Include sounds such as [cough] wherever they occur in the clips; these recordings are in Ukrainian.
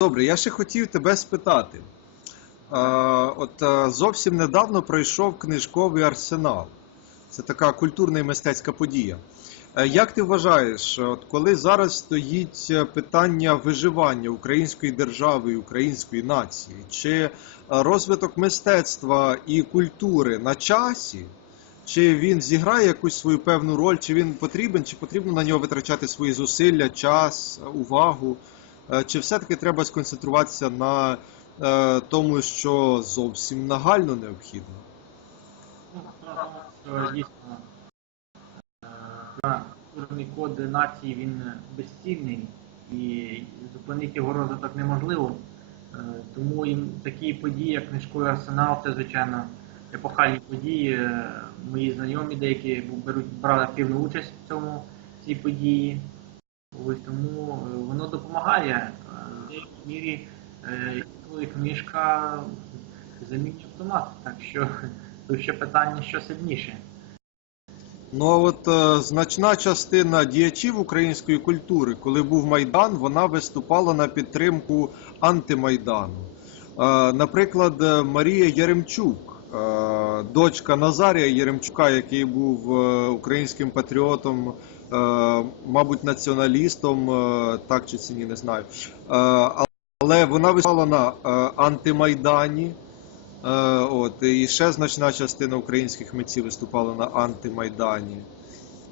Добре, я ще хотів тебе спитати. От е, зовсім недавно пройшов книжковий арсенал. Це така культурна і мистецька подія. Е, Як ти вважаєш, от коли зараз стоїть е, питання виживання української держави і української нації, чи розвиток мистецтва і культури на часі, чи він зіграє якусь свою певну роль, чи він потрібен, чи потрібно на нього витрачати свої зусилля, час, увагу? Е, Чи все-таки треба сконцентруватися на е, тому, що зовсім нагально необхідно? Дійсно е, культурний код нації він безцінний і зупинити його розвиток неможливо. Тому їм такі події, як книжковий арсенал, це звичайно епохальні події. Мої знайомі деякі беруть брали активну участь в цьому цій події. Ось тому е, воно допомагає. Е, В деякій мірі е, і книжка замінює автомат. Так що тут ще питання, що сильніше. Ну а от е, значна частина діячів української культури, коли був Майдан, вона виступала на підтримку антимайдану. Е, наприклад, е, Марія Яремчук, е, дочка Назарія Яремчука, який був е, українським патріотом, е, мабуть, націоналістом, е, так чи ні, не знаю. Е, але вона виступала на е, антимайдані. Е, От, і ще значна частина українських митців виступала на антимайдані.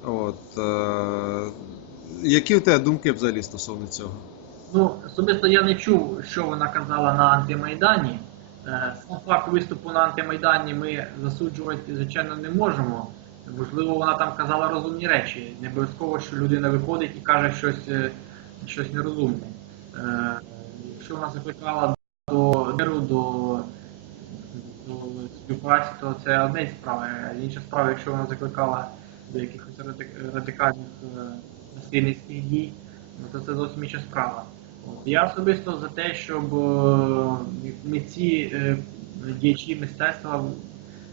От, е, які у тебе думки взагалі стосовно цього? Ну, особисто я не чув, що вона казала на антимайдані. Е, Сам факт виступу на антимайдані ми засуджувати, звичайно, не можемо. Можливо, вона там казала розумні речі. Не обов'язково, що людина виходить і каже щось, е, щось нерозумне. Е, Якщо вона закликала до миру, до, до співпраці, то це одна із справ. А інша справа, якщо вона закликала до якихось радикальних е, насильницьких дій, ну, то це зовсім інша справа. Я особисто за те, щоб е, митці, е, діячі мистецтва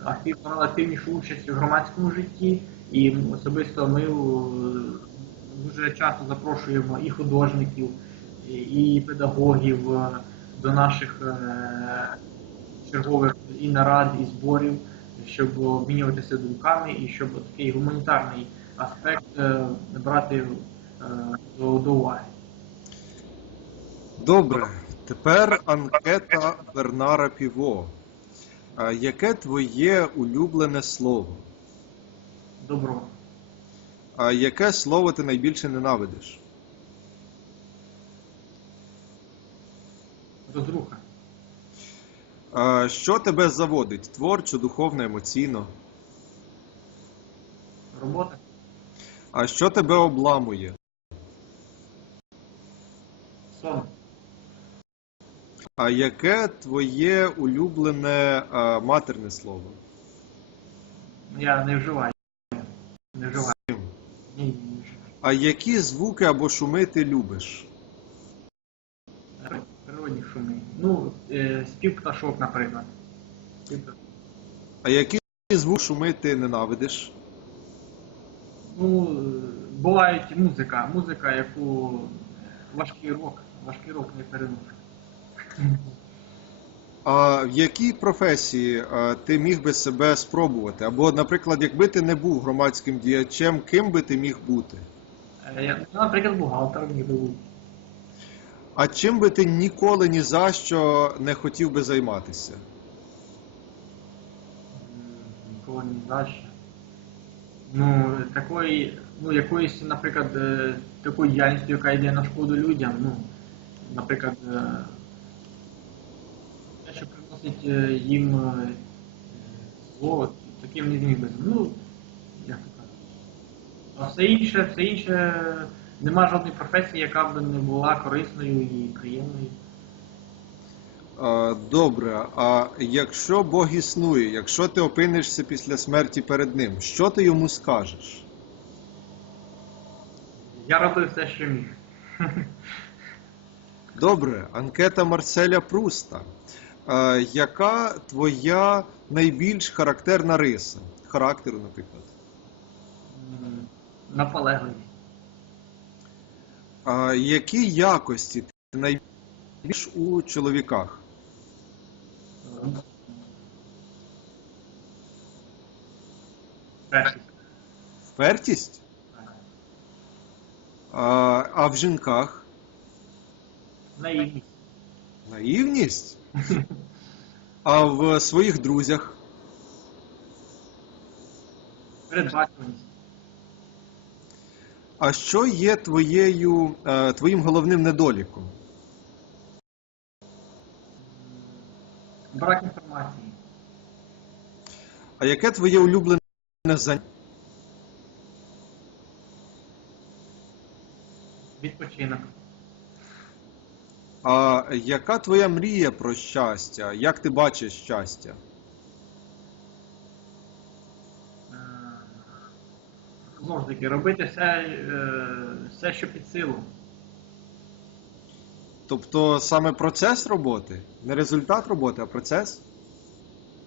актив, брали активнішу участь у громадському житті, і особисто ми е, дуже часто запрошуємо і художників, і, педагогів е, до наших е, чергових і нарад, і зборів, щоб обмінюватися думками і щоб такий гуманітарний аспект брати до уваги. Добре, тепер анкета Бернара Піво. А яке твоє улюблене слово? Добро. А яке слово ти найбільше ненавидиш? Розруха. А що тебе заводить? Творчо, духовно, емоційно? Робота. А що тебе обламує? Сон. А яке твоє улюблене а, матерне слово? Я не вживаю. Не вживаю. Ні, ні, вживаю. А які звуки або шуми ти любиш? Природні шуми. Ну, е, спів пташок, наприклад. А які звук шуми ти ненавидиш? Ну, е, бувають музика, музика, яку важкий рок, важкий рок не переносить. А в якій професії а, ти міг би себе спробувати? Або, наприклад, якби ти не був громадським діячем, ким би ти міг бути? Е, Я, ну, наприклад, бухгалтер міг би бути. А чим би ти ніколи ні за що не хотів би займатися? Ніколи не далі. Ну, такої, ну, якоїсь, наприклад, е, такої діяльності, яка йде на шкоду людям, ну, наприклад, е, що приносить е, їм е, зло, таким не зміг би. Ну, як то кажуть. А все інше, все інше, нема жодної професії, яка б не була корисною і приємною. А, Добре, а якщо Бог існує, якщо ти опинишся після смерті перед ним, що ти йому скажеш? Я робив все, що міг. Добре, анкета Марселя Пруста. А, яка твоя найбільш характерна риса? Характеру, наприклад. Наполегливість. А, які якості ти найбільш у чоловіках? Перший. Впертість? А, а в жінках? Наївність. Наївність? [laughs] А в своїх друзях? Передбачуваність. А що є твоєю, е, твоїм головним недоліком? Брак інформації. А яке твоє улюблене заняття? Відпочинок. А яка твоя мрія про щастя? Як ти бачиш щастя? Е, Знову ж таки, робити все, е, все, що під силу. Тобто саме процес роботи? Не результат роботи, а процес?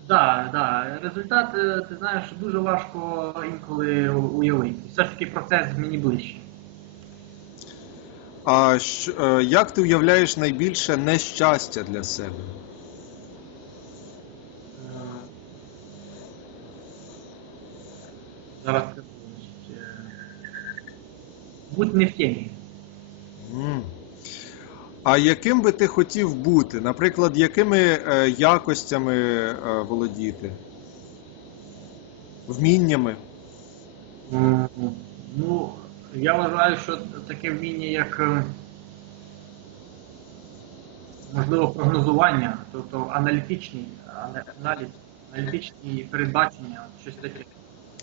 Так, да, результат, е, ти знаєш, дуже важко інколи уявити. Все ж таки процес мені ближчий. А щ- е, як ти уявляєш найбільше нещастя для себе? Е, Зараз будь не в темі. М. А яким би ти хотів бути? Наприклад, якими е, якостями володіти? Вміннями? Ну, я вважаю, що таке вміння, як е, можливо прогнозування, тобто аналітичні, аналіз, аналітичні передбачення, щось таке.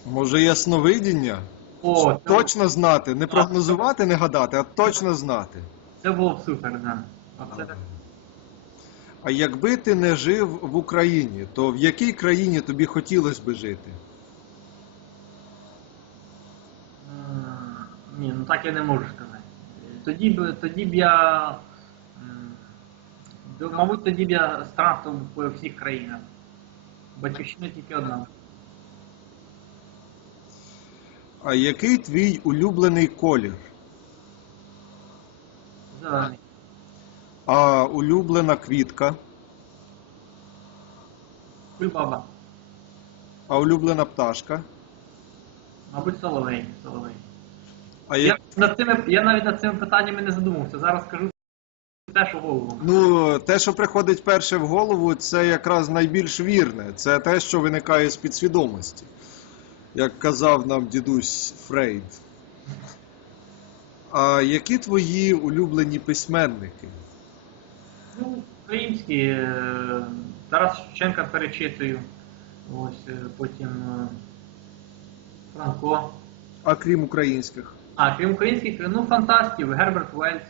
Може, ясновидіння? О, це, Точно знати, не прогнозувати, не гадати, а точно знати. це було б супер, да. Оце. А якби ти не жив в Україні, то в якій країні тобі хотілося би жити? Ні, ну так я не можу сказати. Тоді б, тоді б я. Мабуть, тоді б я странствував по всіх країнах. Батьківщина тільки одна. А який твій улюблений колір? Зелений. А улюблена квітка? Кульбаба. А улюблена пташка? Мабуть, соловей. соловей. А Я, як... над цими, я навіть над цими питаннями не задумався. Зараз скажу те, що в голову. Ну, те, що приходить перше в голову, це якраз найбільш вірне. Це те, що виникає з підсвідомості. Як казав нам дідусь Фрейд. А які твої улюблені письменники? Ну, українські. е, Тарас Шевченка перечитую. Ось е, потім е, Франко. А крім українських? А, крім українських, ну, фантастів, Герберт Уельс,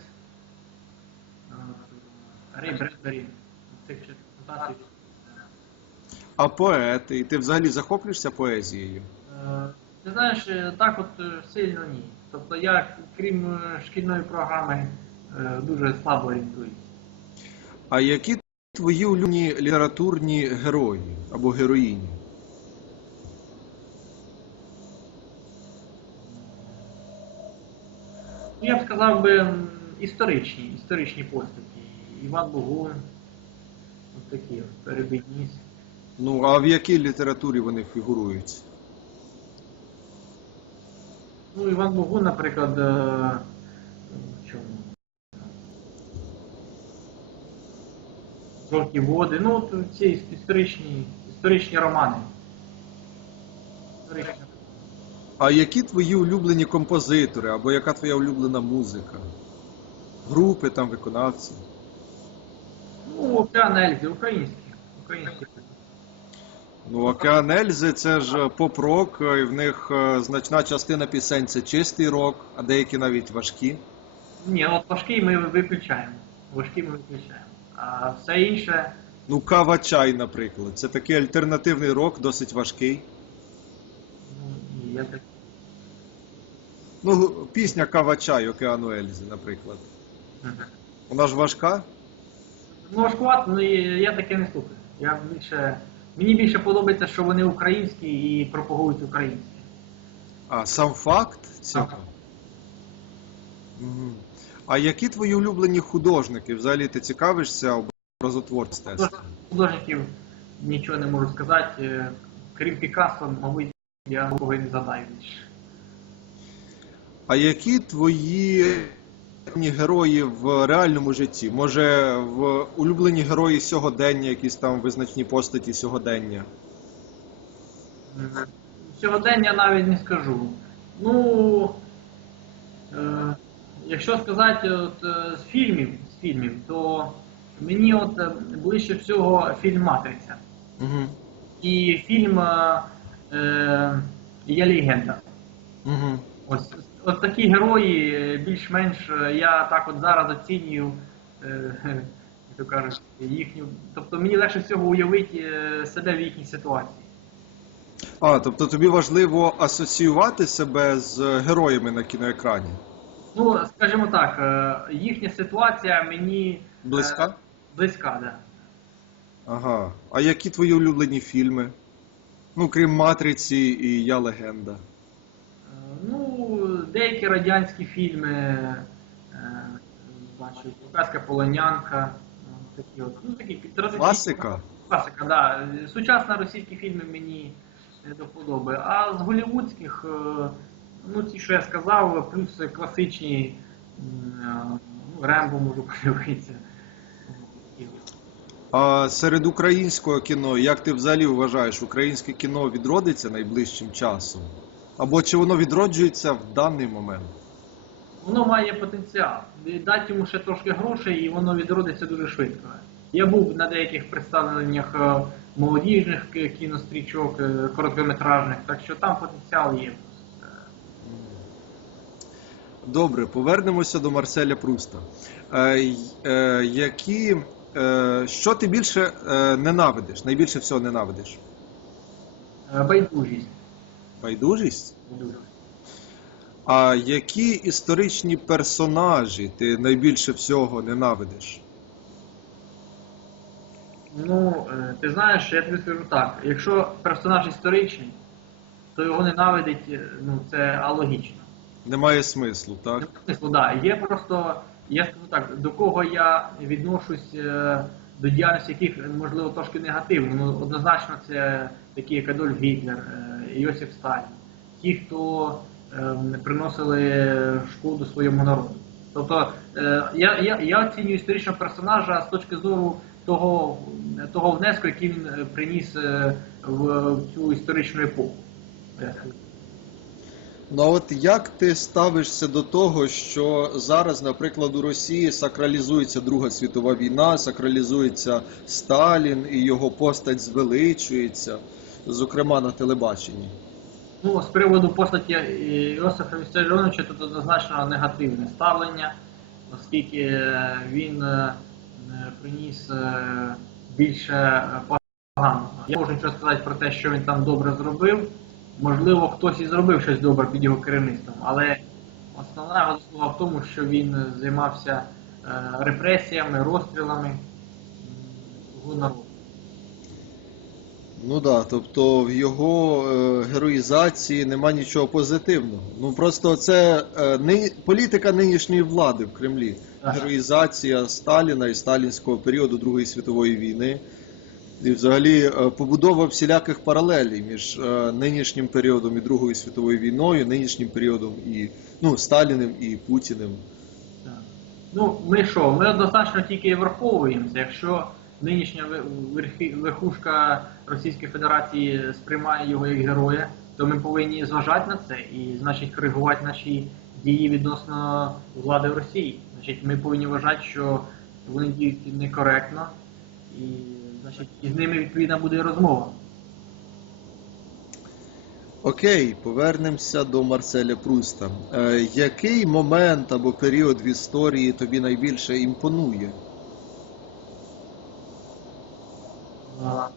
е, Рей Бредбері. Цих фантастів. А поети? І ти взагалі захоплюєшся поезією? Е, Ти знаєш, е, так от сильно ні. Тобто я, крім шкільної програми, е, дуже слабо орієнтуюсь. А які твої улюблені літературні герої або героїні? Ну, я б сказав би історичні, історичні постаті. Іван Богун, от такі Перебідніс. Ну, а в якій літературі вони фігурують? Ну, Іван Богун, наприклад, е, в чому? Зоркі води, ну от ці історичні, історичні романи. Історичні. А які твої улюблені композитори, або яка твоя улюблена музика? Групи там виконавці? Ну, Океан Ельзи, українські. Українські. Ну, Океан Ельзи це ж поп-рок, і в них е, значна частина пісень це чистий рок, а деякі навіть важкі. Ні, от важкий ми виключаємо. Важкий ми виключаємо. А все інше, Ну, кава чай, наприклад. Це такий альтернативний рок, досить важкий. Ну. Ну, пісня Кава чай Океану Ельзи, наприклад. Вона ж важка. Ну, важкувато, ну і я таке не слухаю. Я більше. Мені більше подобається, що вони українські і пропагують українське. А сам факт цього. Так. Мгм. А які твої улюблені художники? Взагалі ти цікавишся образотворчістю? Художників нічого не можу сказати. Е, Крім Пікассо, мабуть, я задаю більше. А які твої герої в реальному житті? Може, в улюблені герої сьогодення, якісь там визначні постаті сьогодення? М, Сьогодення навіть не скажу. Ну, е, якщо сказати от, е, з фільмів, з фільмів, то мені от е, ближче всього фільм Матриця. Угу. І фільм е, е, Я легенда. Угу. Ось, ось такі герої, більш-менш е, я так от зараз оцінюю, е, [laughs] як то кажуть, їхню. Тобто мені легше всього уявити е, себе в їхній ситуації. А, тобто тобі важливо асоціювати себе з героями на кіноекрані? Ну, скажімо так, е, їхня ситуація мені е, Близька? близька, да. Ага. А які твої улюблені фільми? Ну, крім Матриці і Я легенда. Ну, деякі радянські фільми, е, бачу, Кавказька полонянка, ну, такі от, ну такі традиційні- Класика? Класика, да. Сучасні російські фільми мені не до вподоби. А з голівудських, е, ну ті, що я сказав, плюс класичні м, е, ну, Рембо можу подивитися. А серед українського кіно, як ти взагалі вважаєш, українське кіно відродиться найближчим часом? Або чи воно відроджується в даний момент? Воно має потенціал. Дати йому ще трошки грошей, і воно відродиться дуже швидко. Я був на деяких представленнях е, молодіжних кінострічок, е, короткометражних, так що там потенціал є. Добре, повернемося до Марселя Пруста. Е, е, які, що ти більше е, ненавидиш? Найбільше всього ненавидиш? е, Байдужість. Байдужість? Байдужість. А які історичні персонажі ти найбільше всього ненавидиш? Ну, е, ти знаєш, я тобі скажу так, якщо персонаж історичний, то його ненавидить, е, ну це алогічно. Немає смислу, так? Нема смислу, да. Є просто, я скажу так, до кого я відношусь е, до діяльності, яких можливо трошки негативно. Ну однозначно це такі як Адольф Гітлер, е, Йосиф Сталін, ті, хто е, приносили шкоду своєму народу. Тобто е, я, я, я оцінюю історичного персонажа з точки зору того, того внеску, який він приніс в цю історичну епоху. Ну а от як ти ставишся до того, що зараз, наприклад, у Росії сакралізується Друга світова війна, сакралізується Сталін і його постать звеличується, зокрема на телебаченні? Ну, з приводу постаті Іосифа Віссаріоновича тут однозначно негативне ставлення, оскільки він е, приніс е, більше поганого. Я можу нічого сказати про те, що він там добре зробив. Можливо, хтось і зробив щось добре під його керівництвом, але основна його заслуга в тому, що він е, займався е, репресіями, розстрілами м, свого народу. Ну да, тобто в його е, героїзації нема нічого позитивного. Ну просто це е, ни... політика нинішньої влади в Кремлі. Героїзація Сталіна і сталінського періоду Другої світової війни. І взагалі е, побудова всіляких паралелей між е, нинішнім періодом і Другою світовою війною, нинішнім періодом і ну, Сталіним і Путіним. Ну, ми що, ми однозначно тільки враховуємося. Якщо нинішня верхушка Російської Федерації сприймає його як героя, то ми повинні зважати на це і, значить, коригувати наші дії відносно влади в Росії. Значить, ми повинні вважати, що вони діють некоректно, і, значить, і з ними відповідно буде розмова. Окей, повернемося до Марселя Пруста. Е, який момент або період в історії тобі найбільше імпонує? А,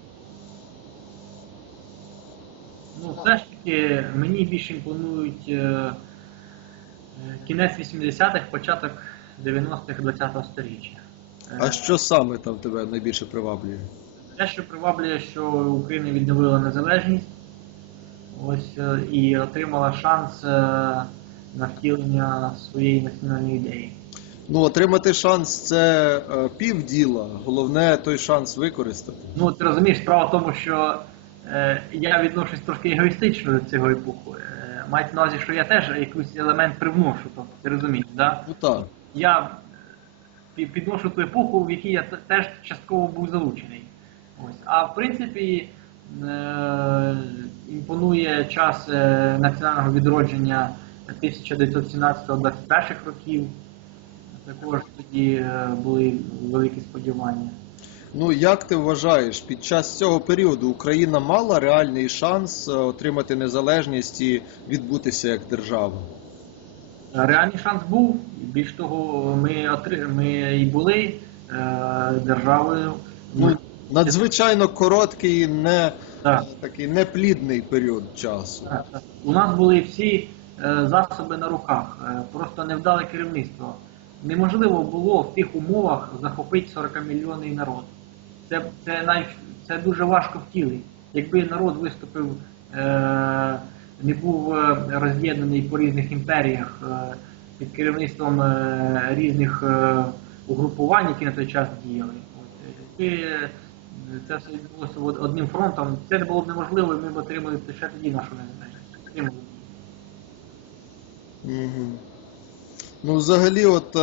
Ну, все ж таки, мені більше імпонують е, е, кінець 80-х, початок 90-х 20-го сторіччя. Е, А що саме там тебе найбільше приваблює? Те, що приваблює, що Україна відновила незалежність ось, е, і отримала шанс е, на втілення своєї національної ідеї. Ну, отримати шанс це е, півділа. Головне той шанс використати. Ну, ти розумієш, справа в тому, що е, я відношусь трошки егоїстично до цього епоху. Е, на увазі, що я теж якийсь елемент привношу, тобто, ти розумієш, да? Ну так. я підношу ту епоху, в якій я теж частково був залучений. Ось. А в принципі, е- імпонує час е, національного відродження 1917-21 років. Також тоді е, були великі сподівання. Ну як ти вважаєш, під час цього періоду Україна мала реальний шанс е, отримати незалежність і відбутися як держава? Реальний шанс був, більш того, ми, отри- ми і були е, державою. Ну, надзвичайно короткий, і не так. такий неплідний період часу. Так, так. У нас були всі е, засоби на руках, е, просто невдале керівництво. Неможливо було в тих умовах захопити 40 мільйонний народ. Це, це, навіть, це дуже важко втілити. Якби народ виступив, е, не був е, роз'єднаний по різних імперіях е, під керівництвом е, різних угрупувань, які на той час діяли. Е, це все відбулося одним фронтом, це було б неможливо, і ми б отримали лише тоді нашу незалежність. Ну, взагалі, от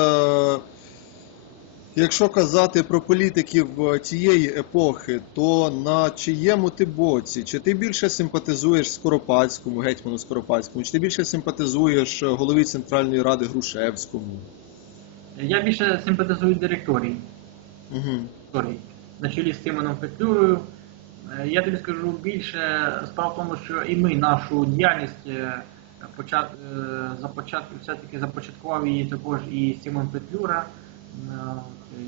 якщо казати про політиків е, тієї епохи, то на чиєму ти боці? Чи ти більше симпатизуєш Скоропадському, гетьману Скоропадському, чи ти більше симпатизуєш е, голові Центральної Ради Грушевському? Я більше симпатизую директорії. Угу. на чолі з Симоном Петлюрою. Е, Я тобі скажу більше, справа в тому, що і ми нашу діяльність е, почат, е, започат, все-таки започаткував її також і Симон Петлюра, е,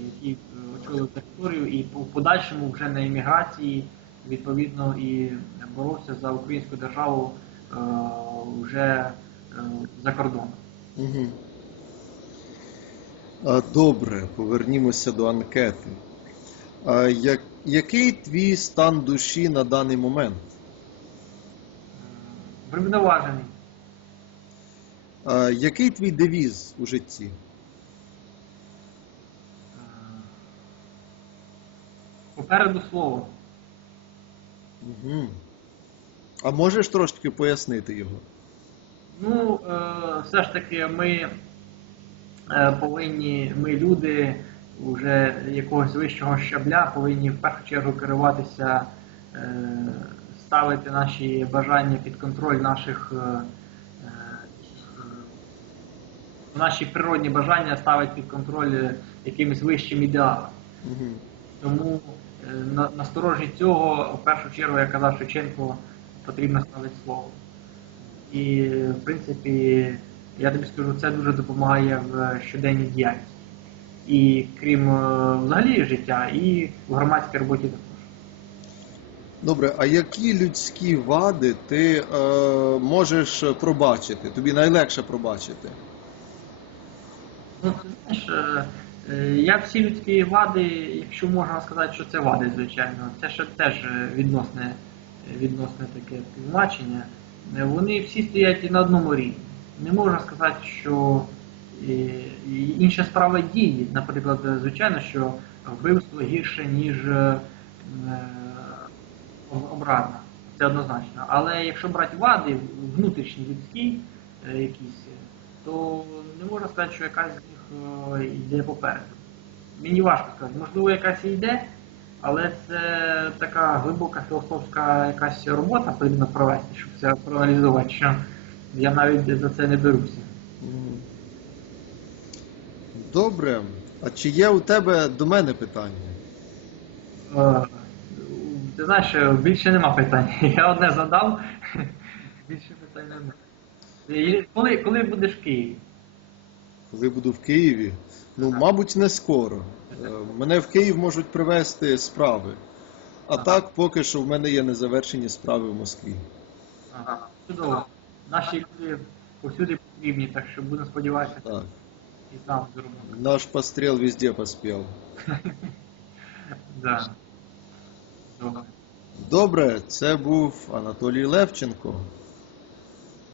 який е, очолив територію, і по подальшому вже на імміграції відповідно і боровся за українську державу е, вже за кордоном. Угу. Добре, повернімося до анкети. Який твій стан душі на даний момент? Врівноважений. Який твій девіз у житті? Попереду слово. Угу. А можеш трошки пояснити його? Ну, е, все ж таки, ми е, повинні, ми люди вже якогось вищого щабля, повинні в першу чергу керуватися, е, ставити наші бажання під контроль наших. Наші природні бажання ставити під контроль якимось вищим ідеалом. Угу. Тому насторожі цього, в першу чергу, як казав Шевченко, потрібно ставити слово. І, в принципі, я тобі скажу, це дуже допомагає в щоденній діяльності. І крім е, взагалі життя, і в громадській роботі також. Добре, а які людські вади ти е, можеш пробачити? Тобі найлегше пробачити? Ну, ти знаєш, е, як всі людські вади, якщо можна сказати, що це вади, звичайно, це ще теж е, відносне, відносне таке тлумачення, Е, вони всі стоять на одному рівні. Не можна сказати, що е, інша справа дії. Наприклад, е, звичайно, що вбивство гірше, ніж е, е, об- образа. Це однозначно. Але якщо брати вади, внутрішні людські е, якісь, е, то не можна сказати, що якась е, йде попереду. Мені важко сказати. Можливо, якась і йде, але це така глибока філософська якась робота потрібно провести, щоб це проаналізувати, що я навіть за це не беруся. Добре. А чи є у тебе до мене питання? Е, Ти знаєш, е, більше нема питань. [laughs] Я одне задав, [laughs] більше питань немає. Коли, коли будеш в Києві? Коли буду в Києві? Ну, мабуть, не скоро. Е, Мене в Київ можуть привезти справи. А так, поки що в мене є незавершені справи в Москві. Ага. Чудово. Наші люди повсюди потрібні, так що будемо сподіватися, Так. і там зробимо. Наш постріл везде поспів. [laughs] Да. Добре. Добре, це був Анатолій Левченко.